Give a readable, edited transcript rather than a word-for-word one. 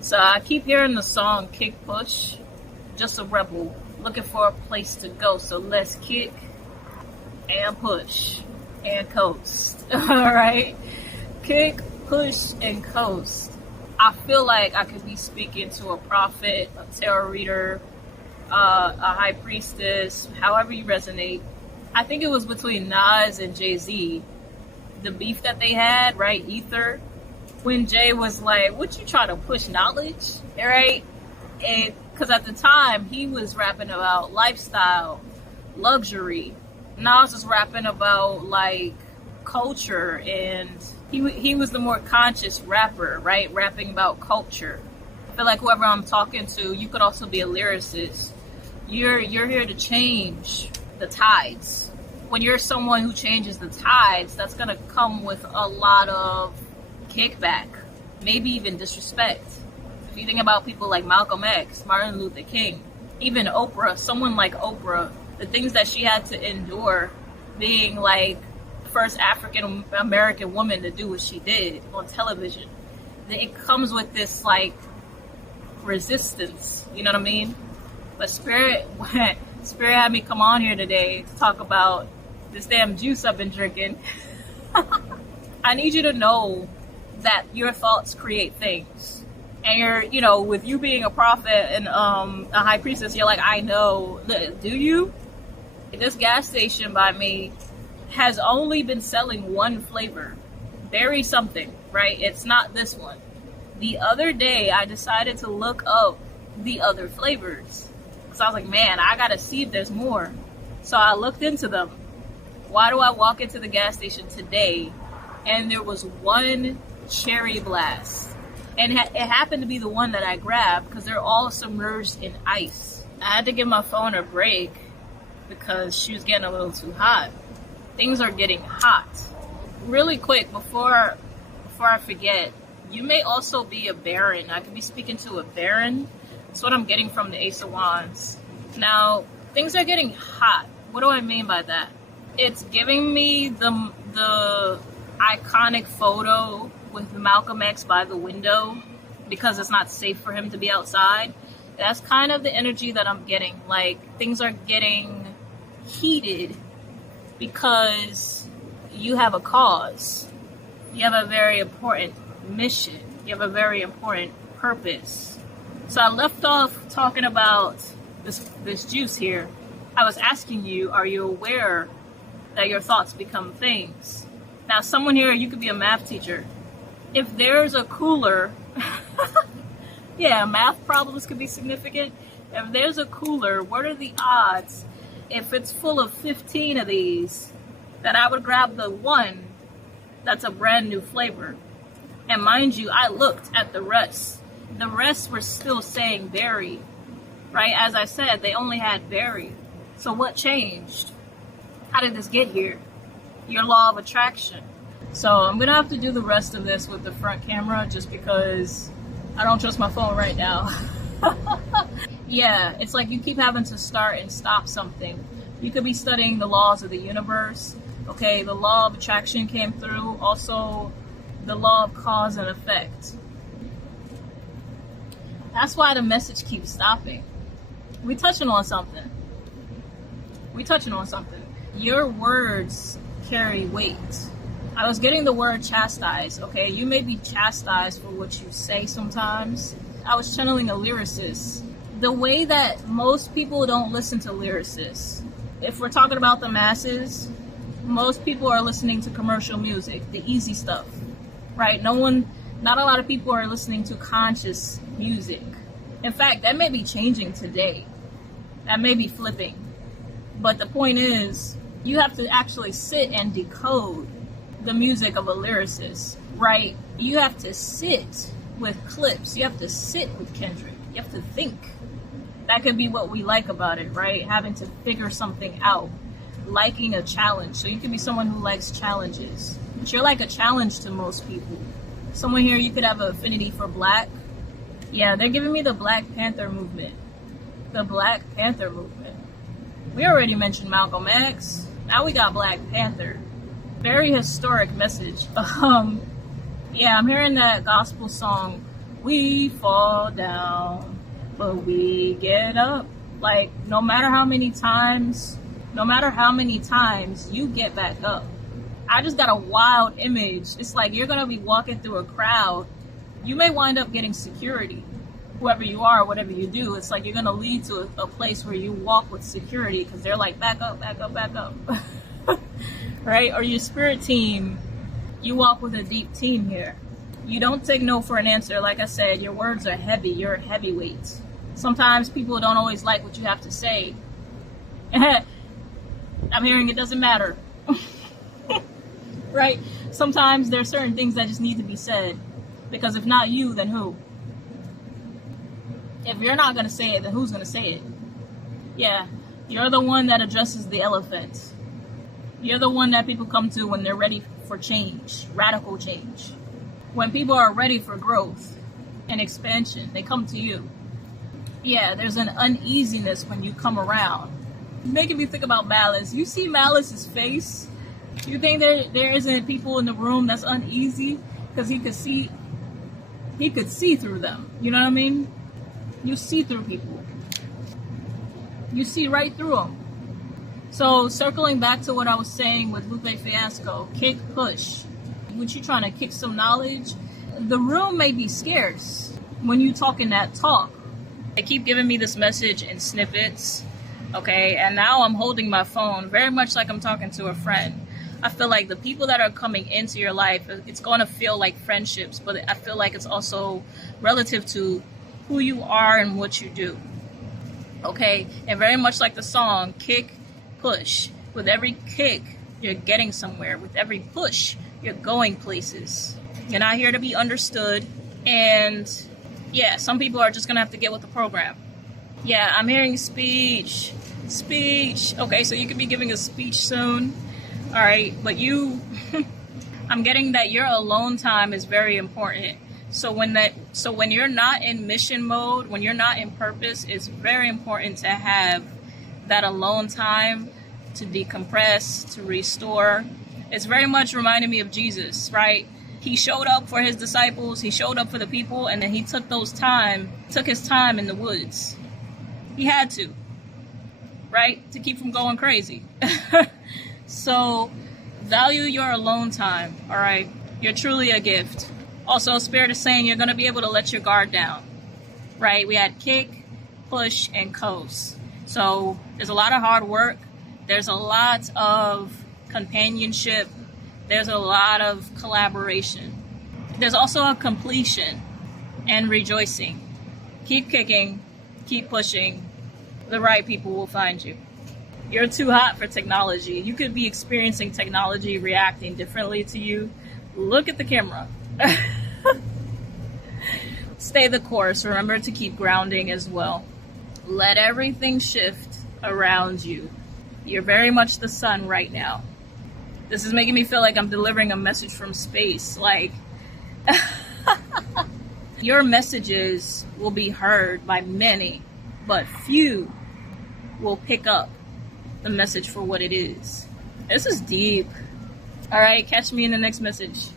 So I keep hearing the song Kick Push, just a rebel looking for a place to go. So let's kick and push and coast. Alright? Kick, push, and coast. I feel like I could be speaking to a prophet, a tarot reader, a high priestess, however you resonate. I think it was between Nas and Jay-Z, the beef that they had, right? Ether. When Jay was like, what you trying to push knowledge? Right? And because at the time he was rapping about lifestyle, luxury. Nas was rapping about like culture, and he was the more conscious rapper, right? Rapping about culture. I feel like whoever I'm talking to, you could also be a lyricist. You're here to change the tides. When you're someone who changes the tides, that's gonna come with a lot of kickback, maybe even disrespect. If you think about people like Malcolm X, Martin Luther King, even Oprah, someone like Oprah, the things that she had to endure being like the first African American woman to do what she did on television, it comes with this like resistance, you know what I mean? But Spirit had me come on here today to talk about this damn juice I've been drinking. I need you to know that your thoughts create things. And with you being a prophet and a high priestess, you're like, I know. Do you? This gas station by me has only been selling one flavor. Berry something, right? It's not this one. The other day, I decided to look up the other flavors. Because I was like, man, I gotta see if there's more. So I looked into them. Why do I walk into the gas station today and there was one cherry blast? And it happened to be the one that I grabbed because they're all submerged in ice. I had to give my phone a break because she was getting a little too hot. Things are getting hot. Really quick, before I forget, you may also be a baron. I could be speaking to a baron. That's what I'm getting from the Ace of Wands. Now, things are getting hot. What do I mean by that? It's giving me the iconic photo with Malcolm X by the window because it's not safe for him to be outside. That's kind of the energy that I'm getting. Like, things are getting heated because you have a cause. You have a very important mission. You have a very important purpose. So I left off talking about this juice here. I was asking you, are you aware that your thoughts become things? Now, someone here, you could be a math teacher. If there's a cooler, yeah, math problems could be significant. If there's a cooler, what are the odds, if it's full of 15 of these, that I would grab the one that's a brand new flavor? And mind you, I looked at the rest. The rest were still saying berry, right? As I said, they only had berry. So what changed? How did this get here? Your law of attraction. So I'm gonna have to do the rest of this with the front camera just because I don't trust my phone right now. Yeah, it's like you keep having to start and stop something. You could be studying the laws of the universe. Okay, the law of attraction came through. Also, the law of cause and effect. That's why the message keeps stopping. We're touching on something. Your words carry weight. I was getting the word chastise, okay? You may be chastised for what you say sometimes. I was channeling a lyricist. The way that most people don't listen to lyricists, if we're talking about the masses, most people are listening to commercial music, the easy stuff, right? Not a lot of people are listening to conscious music. In fact, that may be changing today. That may be flipping. But the point is, you have to actually sit and decode the music of a lyricist, right? You have to sit with Clips. You have to sit with Kendrick. You have to think. That could be what we like about it, right? Having to figure something out. Liking a challenge. So you could be someone who likes challenges. But you're like a challenge to most people. Someone here, you could have an affinity for black. Yeah, they're giving me the Black Panther movement. The Black Panther movement. We already mentioned Malcolm X. Now we got Black Panther. Very historic message. Yeah, I'm hearing that gospel song, We fall down, but we get up. Like, no matter how many times you get back up. I just got a wild image. It's like you're going to be walking through a crowd. You may wind up getting security. Whoever you are, whatever you do, it's like you're going to lead to a place where you walk with security because they're like, back up, back up, back up. Right? Or your spirit team, you walk with a deep team here. You don't take no for an answer. Like I said, your words are heavy. You're a heavyweight. Sometimes people don't always like what you have to say. I'm hearing it doesn't matter. Right? Sometimes there are certain things that just need to be said. Because if not you, then who? If you're not going to say it, then who's going to say it? Yeah, you're the one that addresses the elephant. You're the one that people come to when they're ready for change, radical change. When people are ready for growth and expansion, they come to you. Yeah, there's an uneasiness when you come around. You're making me think about Malice. You see Malice's face? You think there isn't people in the room that's uneasy? Because he could see through them. You know what I mean? You see through people. You see right through them. So circling back to what I was saying with Lupe Fiasco, kick, push. When you're trying to kick some knowledge, the room may be scarce when you talking that talk. They keep giving me this message in snippets, okay? And now I'm holding my phone very much like I'm talking to a friend. I feel like the people that are coming into your life, it's going to feel like friendships, but I feel like it's also relative to who you are and what you do, okay? And very much like the song, kick, push. With every kick, you're getting somewhere. With every push, you're going places. You're not here to be understood. And yeah, some people are just going to have to get with the program. Yeah, I'm hearing speech. Okay, so you could be giving a speech soon. All right, but I'm getting that your alone time is very important. So when you're not in mission mode, when you're not in purpose, it's very important to have that alone time to decompress, to restore. It's very much reminding me of Jesus, right? He showed up for his disciples, he showed up for the people, and then he took his time in the woods. He had to, right? To keep from going crazy. So value your alone time, all right? You're truly a gift. Also, Spirit is saying you're going to be able to let your guard down, right? We had kick, push, and coast. So there's a lot of hard work. There's a lot of companionship. There's a lot of collaboration. There's also a completion and rejoicing. Keep kicking, keep pushing. The right people will find you. You're too hot for technology. You could be experiencing technology reacting differently to you. Look at the camera. Stay the course. Remember to keep grounding as well. Let everything shift around you. You're very much the sun right now. This is making me feel like I'm delivering a message from space. Like, your messages will be heard by many, but few will pick up the message for what it is. This is deep. All right, catch me in the next message.